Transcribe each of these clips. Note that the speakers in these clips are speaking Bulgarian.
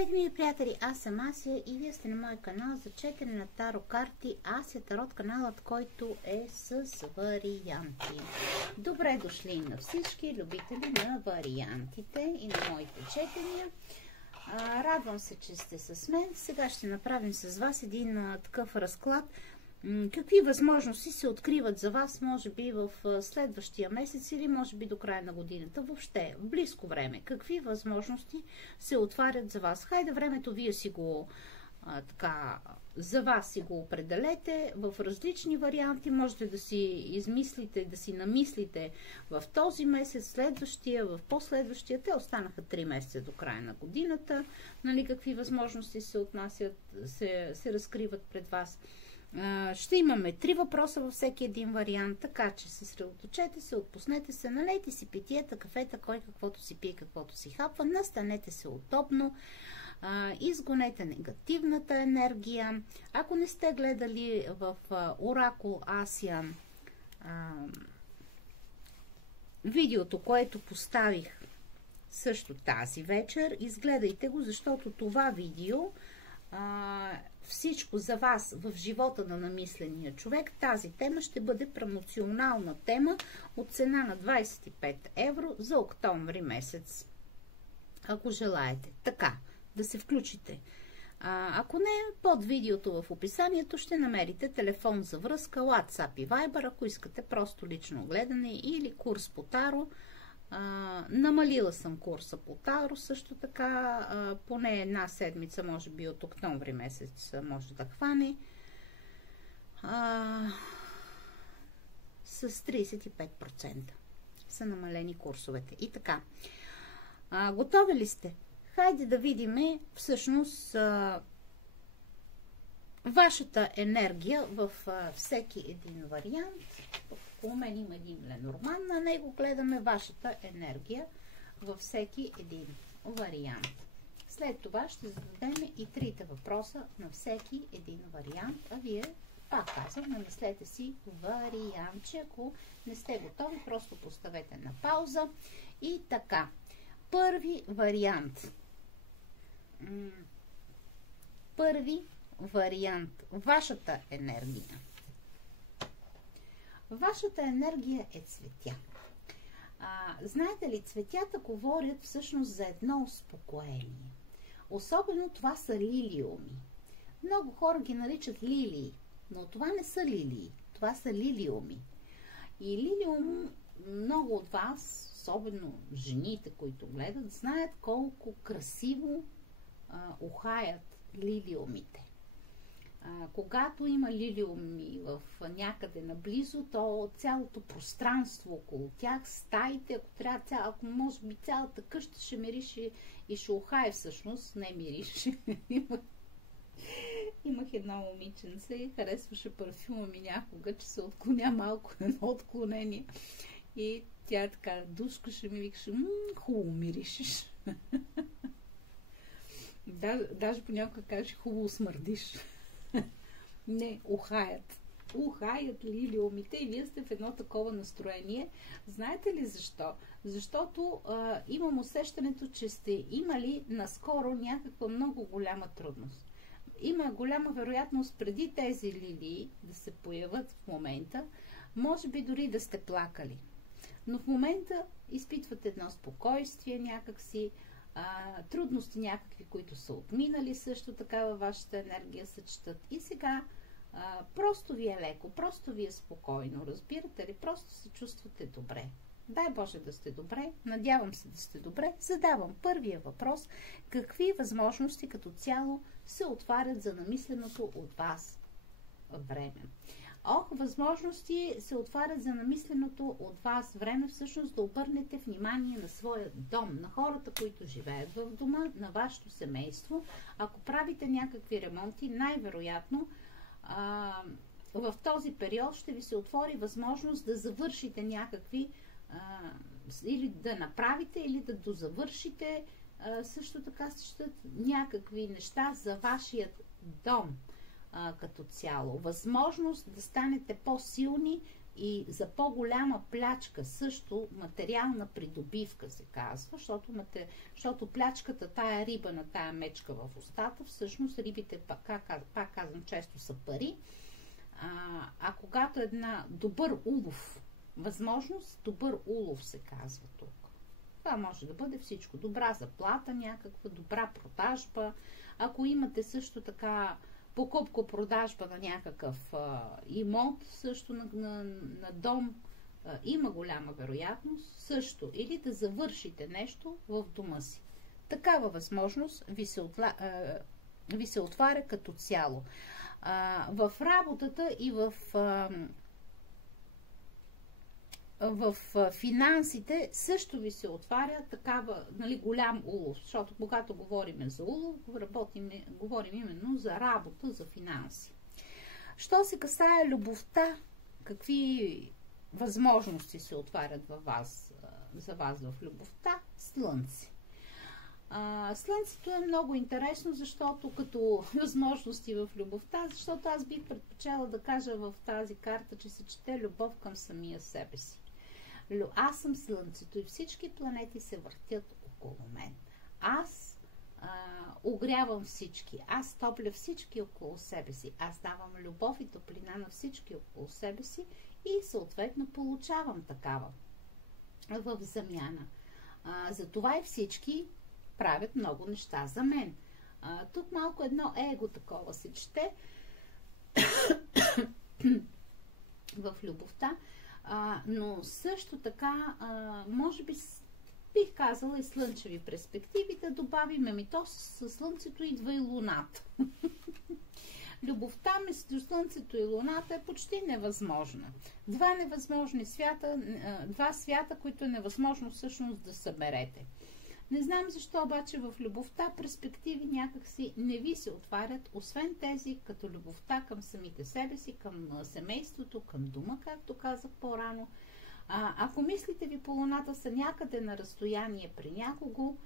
Здравейте, мили приятели, аз съм Ася и вие сте на мой канал за четене на таро карти. Ася Тарот, каналът, който е с варианти. Добре дошли на всички любители на вариантите и на моите четения. Радвам се, че сте с мен. Сега ще направим с вас един такъв разклад. Какви възможности се откриват за вас, може би в следващия месец или може би до края на годината, въобще в близко време. Какви възможности се отварят за вас? Хайде, времето вие си го за вас си го определете в различни варианти. Можете да си измислите, да си намислите в този месец, следващия, в последващия. Те останаха 3 месеца до края на годината. Нали, какви възможности се отнасят, се разкриват пред вас. Ще имаме 3 въпроса във всеки един вариант, така че се съсредоточете се, отпуснете се, налейте си питиета, кафета, кой каквото си пие, каквото си хапва, настанете се удобно, изгонете негативната енергия. Ако не сте гледали в Оракул Ася видеото, което поставих също тази вечер, изгледайте го, защото това видео всичко за вас в живота на намисления човек, тази тема ще бъде промоционална тема от цена на 25 евро за октомври месец. Ако желаете. Така, да се включите. Ако не, под видеото в описанието ще намерите телефон за връзка, WhatsApp и Viber, ако искате просто лично гледане или курс по таро. Намалила съм курса по таро също така, поне 1 седмица, може би от октомври месец може да хване, с 35% са намалени курсовете. И така, готови ли сте? Хайде да видим всъщност вашата енергия в всеки един вариант. Около мен има един Ленорман, на него гледаме вашата енергия във всеки един вариант. След това ще зададем и 3 въпроса на всеки един вариант, а вие, пак казвам, намислете си вариантче. Ако не сте готови, просто поставете на пауза. И така, първи вариант. Първи вариант. Вашата енергия. Вашата енергия е цветя. Знаете ли, цветята говорят всъщност за едно успокоение. Особено това са лилиуми. Много хора ги наричат лилии, но това не са лилии. Това са лилиуми. И лилиум, много от вас, особено жените, които гледат, знаят колко красиво ухаят лилиумите. Когато има лилиуми в някъде наблизо, то цялото пространство около тях, стаите, ако трябва, ако може би цялата къща ще мирише и ще ухае всъщност, не мирише. Имах едно момиченце и харесваше парфюма ми някога, че се отклоня малко едно отклонение. И тя така душкаше ми, викаше, хубаво миришеш. Даже понякога каже, хубаво смърдиш. Не, ухаят. Ухаят лилиумите и вие сте в едно такова настроение. Знаете ли защо? Защото имам усещането, че сте имали наскоро някаква много голяма трудност. Има голяма вероятност преди тези лилии да се появят в момента, може би дори да сте плакали. Но в момента изпитвате едно спокойствие някакси, трудности някакви, които са отминали също така във вашата енергия се четат. И сега просто ви е леко, просто ви е спокойно, разбирате ли? Просто се чувствате добре. Дай Боже да сте добре, надявам се да сте добре. Задавам първия въпрос. Какви възможности като цяло се отварят за намисленото от вас време? Възможности се отварят за намисленото от вас време, всъщност да обърнете внимание на своя дом, на хората, които живеят в дома, на вашето семейство. Ако правите някакви ремонти, най-вероятно в този период ще ви се отвори възможност да завършите някакви, или да направите, или да дозавършите също така някакви неща за вашият дом. Като цяло. Възможност да станете по-силни, и за по-голяма плячка, също материална придобивка се казва, защото плячката, тая риба на тая мечка в устата, всъщност рибите, пак казвам, често са пари, а когато една добър улов, възможност, добър улов се казва тук. Това може да бъде всичко. Добра заплата някаква, добра продажба. Ако имате също така покупко-продажба на някакъв имот, също на дом, има голяма вероятност също. Или да завършите нещо в дома си. Такава възможност ви се отваря като цяло. В работата и в финансите също ви се отваря такава, нали, голям улов, защото когато говорим за улов, говорим именно за работа, за финанси. Що се касае любовта, какви възможности се отварят за вас в любовта? Слънце. Слънцето е много интересно, защото като възможности в любовта, защото аз бих предпочела да кажа в тази карта, че се чете любов към самия себе си. Аз съм Слънцето и всички планети се въртят около мен. Аз огрявам всички, аз топля всички около себе си, аз давам любов и топлина на всички около себе си и съответно получавам такава в замяна. Затова и всички правят много неща за мен. Тук малко едно его такова се чете в любовта, но също така, може би бих казала и слънчеви перспективи, да добавим то с Слънцето идва и Луната. Любовта между Слънцето и Луната е почти невъзможна. Два свята, които е невъзможно всъщност да съберете. Не знам защо обаче в любовта перспективи някакси не ви се отварят, освен тези като любовта към самите себе си, към семейството, към дома, както казах по-рано. Ако мислите ви по Луната са някъде на разстояние при някого,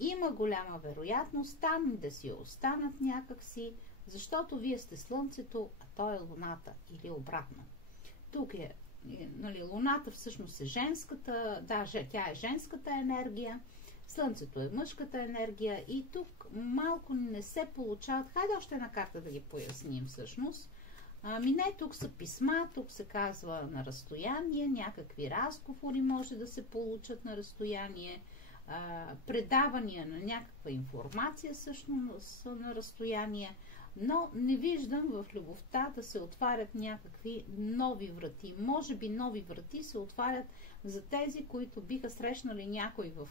има голяма вероятност там да си останат някакси, защото вие сте Слънцето, а той е Луната или обратно. Тук е, нали, Луната всъщност е женската, тя е женската енергия, Слънцето е мъжката енергия и тук малко не се получават. Хайде още една карта да ги поясним всъщност. Не, тук са писма, тук се казва на разстояние, някакви разговори може да се получат на разстояние, предавания на някаква информация също са на разстояние, но не виждам в любовта да се отварят някакви нови врати. Може би нови врати се отварят за тези, които биха срещнали някой в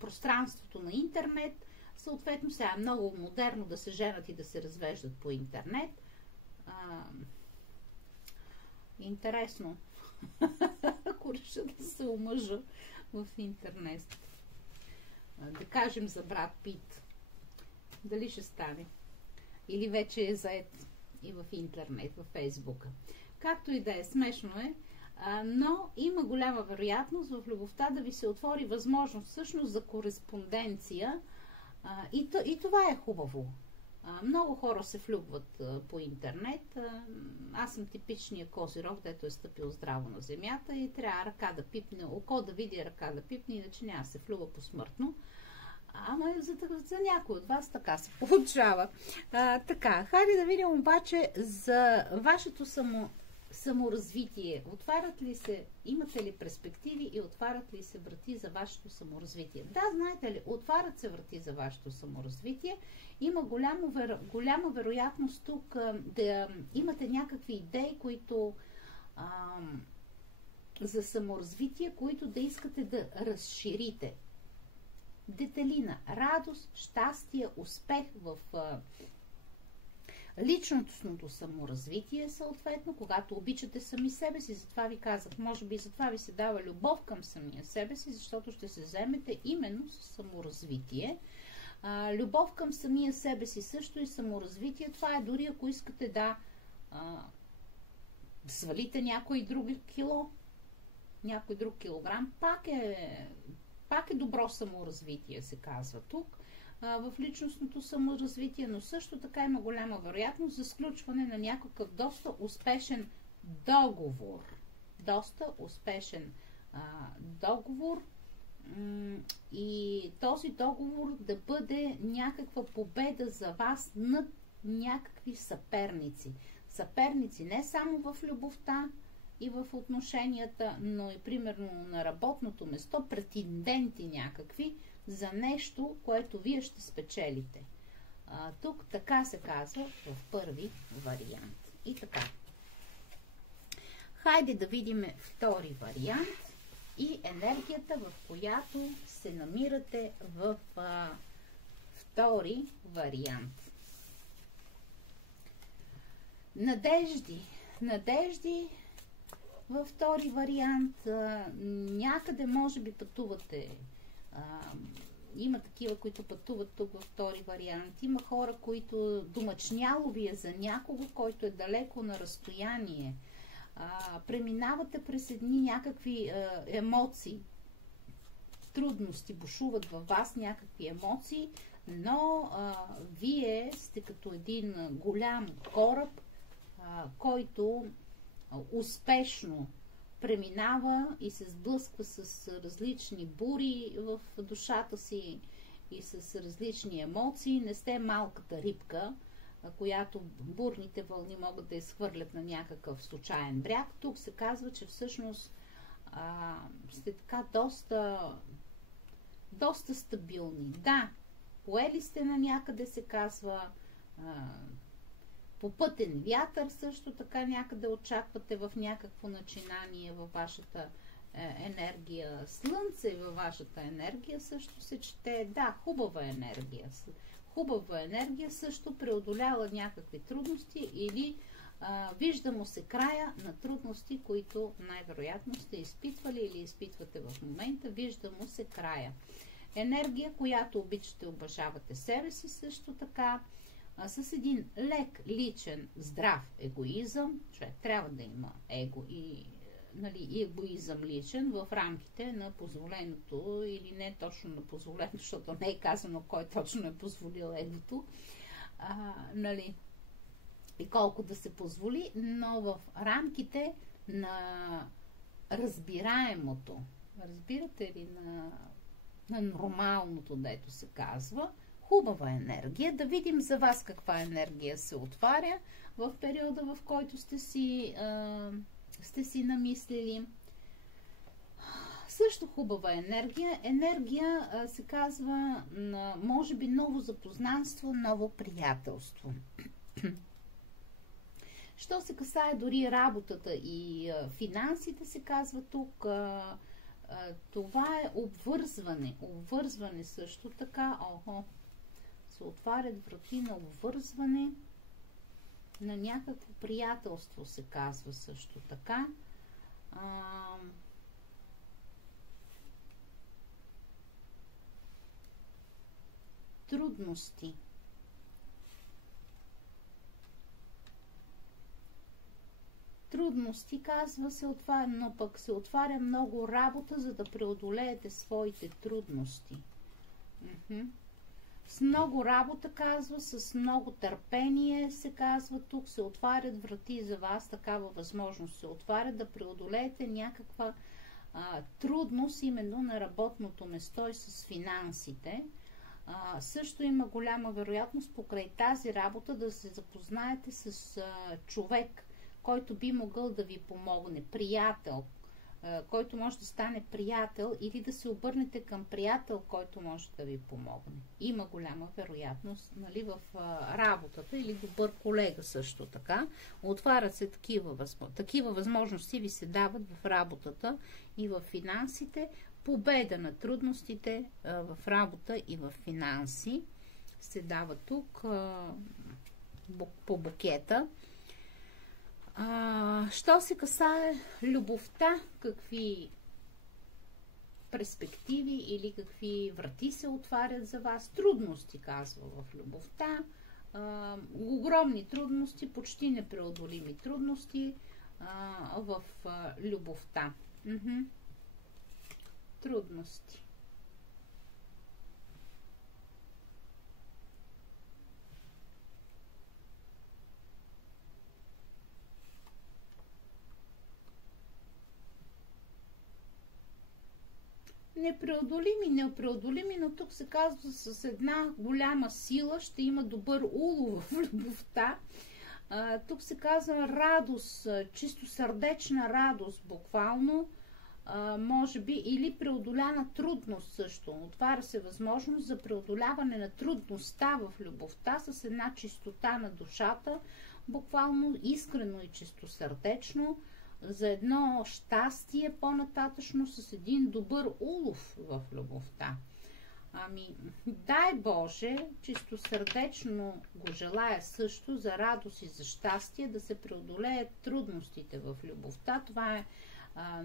пространството на интернет. Съответно, сега е много модерно да се женат и да се развеждат по интернет. Интересно. Ако реша да се омъжа в интернет. Да кажем за брат Пит. Дали ще стане? Или вече е заед и в интернет, в Фейсбука. Както и да е, смешно е, но има голяма вероятност в любовта да ви се отвори възможност всъщност за кореспонденция. И това е хубаво. Много хора се влюбват по интернет. Аз съм типичния козирог, дето е стъпил здраво на земята и трябва ръка да пипне, око да види, ръка да пипне, иначе няма да се влюбва посмъртно. Ама за някой от вас така се получава. Така, хайде да видим обаче за вашето саморазвитие. Отварят ли се, имате ли перспективи и отварят ли се врати за вашето саморазвитие? Да, знаете ли, отварят се врати за вашето саморазвитие. Има голяма вероятност тук да имате някакви идеи, които за саморазвитие, които да искате да разширите. Детелина, радост, щастие, успех в личностното саморазвитие, съответно, когато обичате сами себе си, затова ви казах, може би затова ви се дава любов към самия себе си, защото ще се вземете именно с саморазвитие. Любов към самия себе си също и саморазвитие, това е дори ако искате да свалите някой друг кило, някой друг килограм, пак е добро саморазвитие, се казва тук. в личностното саморазвитие, но също така има голяма вероятност за сключване на някакъв доста успешен договор. Доста успешен договор, и този договор да бъде някаква победа за вас над някакви съперници. Съперници не само в любовта и в отношенията, но и примерно на работното место, претенденти някакви за нещо, което вие ще спечелите. Тук така се казва в първи вариант. И така. Хайде да видим втори вариант и енергията, в която се намирате в втори вариант. Надежди във втори вариант. Някъде може би пътувате. Има такива, които пътуват тук във втори вариант. Има хора, които домъчняло ви е за някого, който е далеко на разстояние. Преминавате през едни някакви емоции. Трудности бушуват във вас, някакви емоции, но вие сте като един голям кораб, който успешно преминава и се сблъсква с различни бури в душата си и с различни емоции. Не сте малката рибка, която бурните вълни могат да изхвърлят на някакъв случайен бряг. Тук се казва, че всъщност сте така доста стабилни. Да, поели сте на някъде, се казва, попътен вятър също така някъде очаквате в някакво начинание във вашата енергия. Слънце във вашата енергия също се чете. Да, хубава енергия. Хубава енергия също преодолява някакви трудности или вижда му се края на трудности, които най-вероятно сте изпитвали или изпитвате в момента. Вижда му се края. Енергия, която обичате, обожавате себе си също така. С един лек, личен, здрав егоизъм. Човек трябва да има его и егоизъм личен в рамките на позволеното или не точно на позволеното, защото не е казано кой точно е позволил егото. И колко да се позволи, но в рамките на разбираемото. Разбирате ли? На нормалното, дето се казва. Хубава енергия. Да видим за вас каква енергия се отваря в периода, в който сте си намислили. Също хубава енергия. Енергия се казва на, може би, ново запознанство, ново приятелство. Що се касае дори работата и финансите, се казва тук, това е обвързване. Обвързване също така. Се отварят врати на обвързване, на някакво приятелство, се казва също така. Трудности. Трудности, казва, се отваря, но пък се отваря много работа, за да преодолеете своите трудности. С много работа, казва, с много търпение, се казва, тук се отварят врати за вас, такава възможност се отваря да преодолеете някаква трудност именно на работното место и с финансите. Също има голяма вероятност покрай тази работа да се запознаете с човек, който би могъл да ви помогне, приятел, който може да стане приятел, или да се обърнете към приятел, който може да ви помогне. Има голяма вероятност, нали, в работата, или добър колега също така. Отварят се такива възможности, ви се дават в работата и в финансите. Победа на трудностите в работа и в финанси се дава тук по букета. Що се касае любовта, какви перспективи или какви врати се отварят за вас? Трудности, казва в любовта. Огромни трудности, почти непреодолими трудности в любовта. Трудности. непреодолими, но тук се казва с една голяма сила ще има добър улов в любовта. Тук се казва радост, чисто сърдечна радост, буквално, може би, или преодоляна трудност също. Отваря се възможност за преодоляване на трудността в любовта с една чистота на душата, буквално искрено и чистосърдечно, за едно щастие по-нататъчно с един добър улов в любовта. Дай Боже, чистосърдечно го желая също за радост и за щастие, да се преодолеят трудностите в любовта. Това е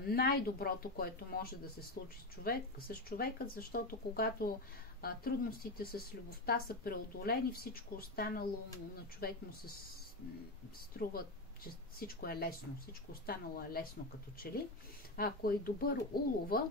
най-доброто, което може да се случи с човекът, защото когато трудностите с любовта са преодолени, всичко останало на човек му се струва, че всичко е лесно. Всичко останало е лесно като че ли. Ако е добър улова,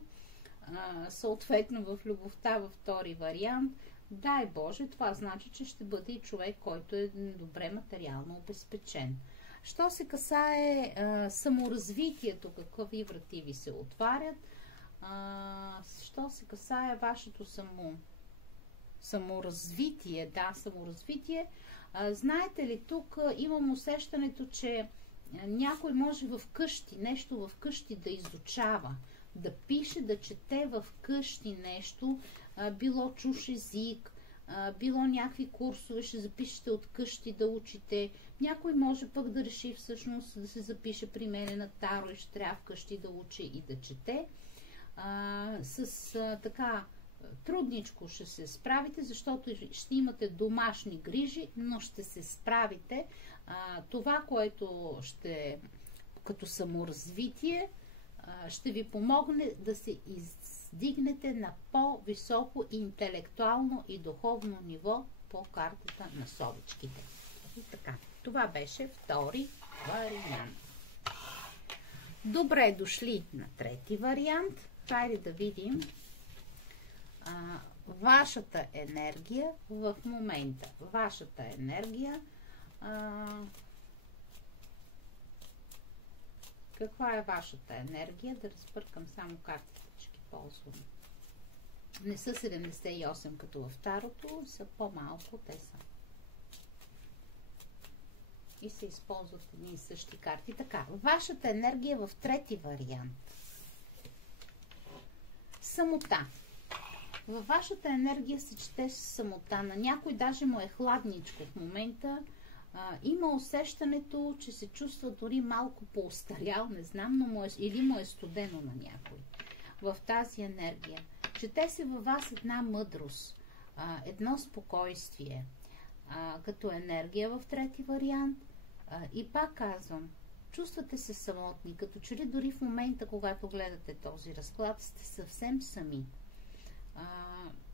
съответно в любовта във втори вариант, дай Боже, това значи, че ще бъде и човек, който е добре материално обезпечен. Що се касае саморазвитието, какви врати ви се отварят, що се касае вашето саморазвитие, знаете ли, тук имам усещането, че някой може нещо в къщи да изучава, да пише, да чете в къщи нещо, било чуж език, било някакви курсове, ще запишете от къщи да учите. Някой може пък да реши всъщност да се запише при мене на таро и ще трябва вкъщи да учи и да чете. Така трудничко ще се справите, защото ще имате домашни грижи, но ще се справите. Това, което ще като саморазвитие, ще ви помогне да се издигнете на по-високо интелектуално и духовно ниво по картата на совичките. И така, това беше втори вариант. Добре дошли на трети вариант. Хайде да видим вашата енергия в момента. Вашата енергия. Каква е вашата енергия? Да разпъркам само картите, че ги ползвам. Не са 78 като в тарото, са по-малко, те са. И се използват едни и същи карти. Така, вашата енергия в трети вариант. Самота. Във вашата енергия се чете самота. На някой даже му е хладничко в момента. Има усещането, че се чувства дори малко по-остарял, не знам, но или му е студено на някой. В тази енергия. Чете се във вас една мъдрост, едно спокойствие, като енергия в трети вариант. И пак казвам, чувствате се самотни, като че ли дори в момента, когато гледате този разклад, сте съвсем сами.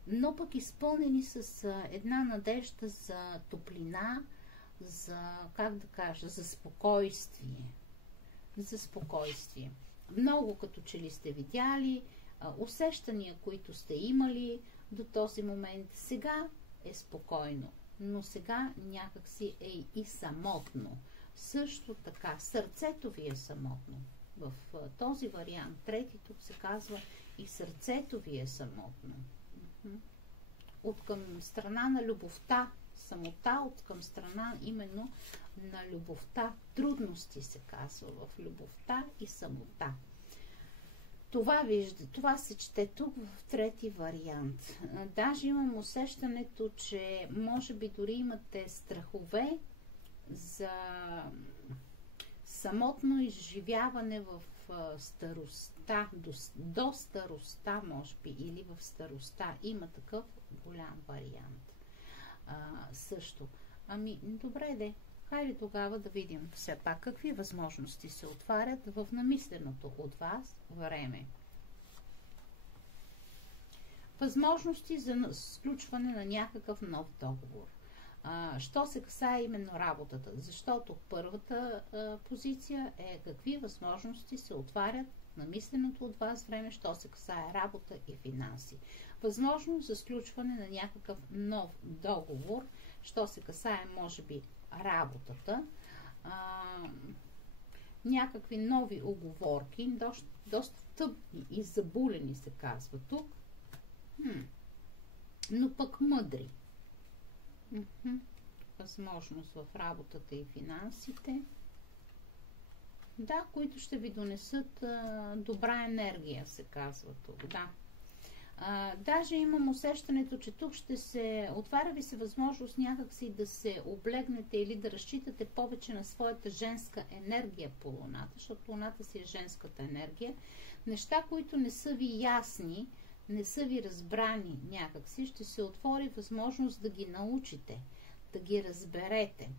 Но пък изпълнени с една надежда за топлина, за, как да кажа, за спокойствие. За спокойствие. Много като че ли сте видяли, усещания, които сте имали до този момент. Сега е спокойно, но сега някакси е и самотно. Също така, сърцето ви е самотно. В този вариант, трети, тук се казва и сърцето ви е самотно. От към страна на любовта, самота, от към страна именно на любовта. Трудности се казва в любовта и самота. Това се чете тук в трети вариант. Даже имам усещането, че може би дори имате страхове за самотно изживяване в старостта, до старостта, може би, или в старостта. Има такъв голям вариант. Също. Добре де. Хайде тогава да видим все пак какви възможности се отварят в намисленото от вас време. Възможности за сключване на някакъв нов договор. Що се касае именно работата? Защото първата позиция е какви възможности се отварят на мисленото от вас време, що се касае работа и финанси. Възможност за сключване на някакъв нов договор, що се касае може би работата. някакви нови уговорки, доста тъпни и забулени се казва тук, но пък мъдри. Възможност в работата и финансите. Да, които ще ви донесат добра енергия, се казва тук. Да. Даже имам усещането, че тук ще се отваря ви се възможност някакси да се облегнете или да разчитате повече на своята женска енергия по Луната, защото Луната си е женската енергия. Неща, които не са ви ясни, не са ви разбрани някакси, ще се отвори възможност да ги научите, да ги разберете.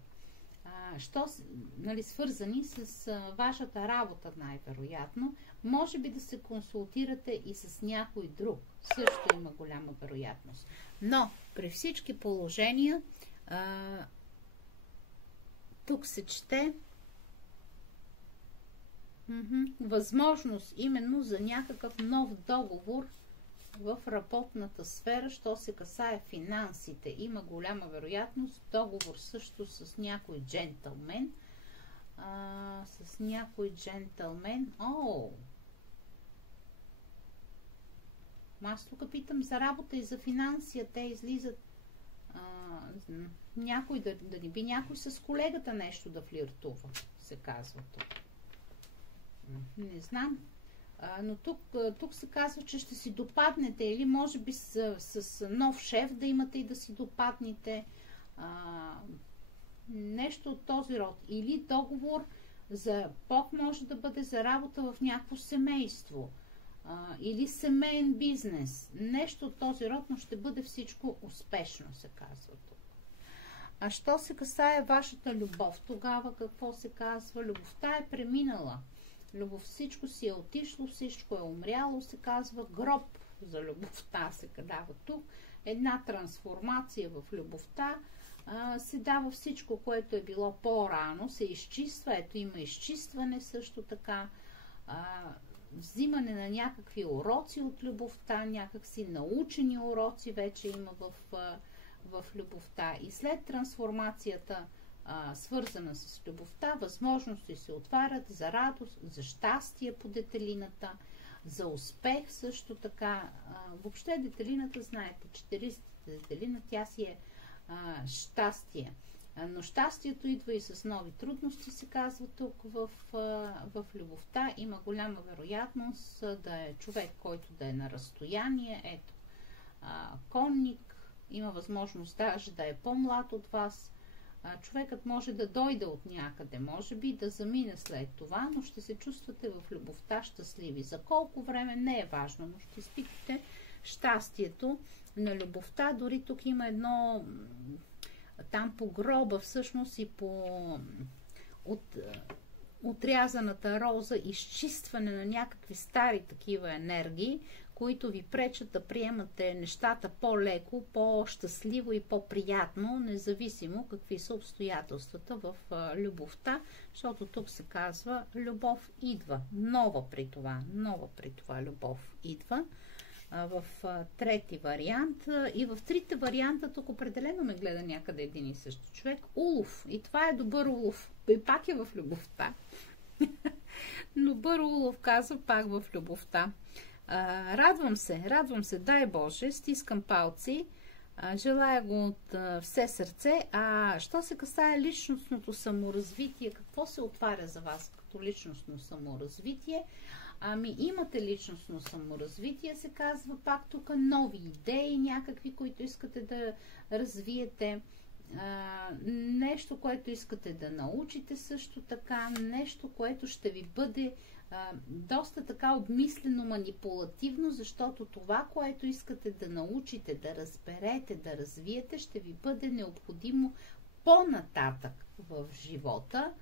Свързани с вашата работа най-вероятно, може би да се консултирате и с някой друг. Също има голяма вероятност. Но при всички положения тук се чете възможност именно за някакъв нов договор в работната сфера, що се касае финансите. Има голяма вероятност договор също с някой джентълмен. Аз тук питам за работа и за финанси, те излизат някой да не би някой с колегата нещо да флиртува, се казва тук. Не знам. Но тук се казва, че ще си допаднете или може би с нов шеф да имате и да си допаднете. Нещо от този род. Или договор за пок може да бъде за работа в някакво семейство. Или семейен бизнес. Нещо от този род, но ще бъде всичко успешно, се казва тук. А що се касае вашата любов, тогава какво се казва? Любовта е преминала. Всичко си е отишло, всичко е умряло, се казва гроб за любовта, се дава тук. Една трансформация в любовта се дава всичко, което е било по-рано, се изчиства. Ето има изчистване също така, взимане на някакви уроци от любовта, някакси научени уроци вече има в любовта. И след трансформацията, свързана с любовта, възможности се отварят за радост, за щастие по детелината, за успех също така. Въобще детелината, знаете, 40-та детелина, тя си е щастие. Но щастието идва и с нови трудности, се казва тук в любовта. Има голяма вероятност да е човек, който да е на разстояние. Ето, конник, има възможност даже да е по-млад от вас. Човекът може да дойде от някъде, може би да замине след това, но ще се чувствате в любовта щастливи. За колко време не е важно, но ще изпитате щастието на любовта. Дори тук има едно там по гроба всъщност и по отрязаната роза, изчистване на някакви стари такива енергии, които ви пречат да приемате нещата по-леко, по-щастливо и по-приятно, независимо какви са обстоятелствата в любовта, защото тук се казва любов идва. Нова при това любов идва. В трети вариант и в трите варианта тук определено ме гледа някъде един и същи човек. Улов. И това е добър улов. И пак е в любовта. Добър улов, казва, пак в любовта. Радвам се, дай Боже, стискам палци, желая го от все сърце. Що се касае личностното саморазвитие, какво се отваря за вас като личностно саморазвитие? Имате личностно саморазвитие, се казва пак тук, нови идеи някакви, които искате да развиете, нещо, което искате да научите също така, нещо, което ще ви бъде доста така обмислено, манипулативно, защото това, което искате да научите, да разберете, да развиете, ще ви бъде необходимо по-нататък в живота.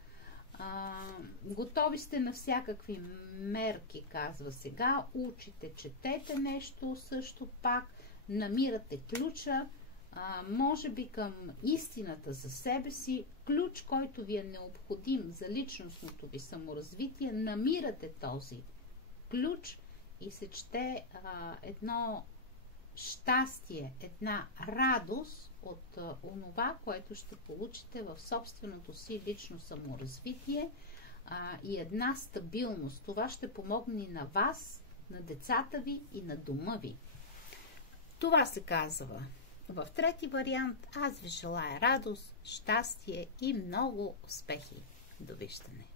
Готови сте на всякакви мерки, казва сега, учите, четете нещо също пак, намирате ключа, може би към истината за себе си, ключ, който ви е необходим за личностното ви саморазвитие, намирате този ключ и се чете едно щастие, една радост от онова, което ще получите в собственото си лично саморазвитие. и една стабилност. Това ще помогне и на вас, на децата ви и на дома ви. Това се казва. В трети вариант аз ви желая радост, щастие и много успехи. Довиждане!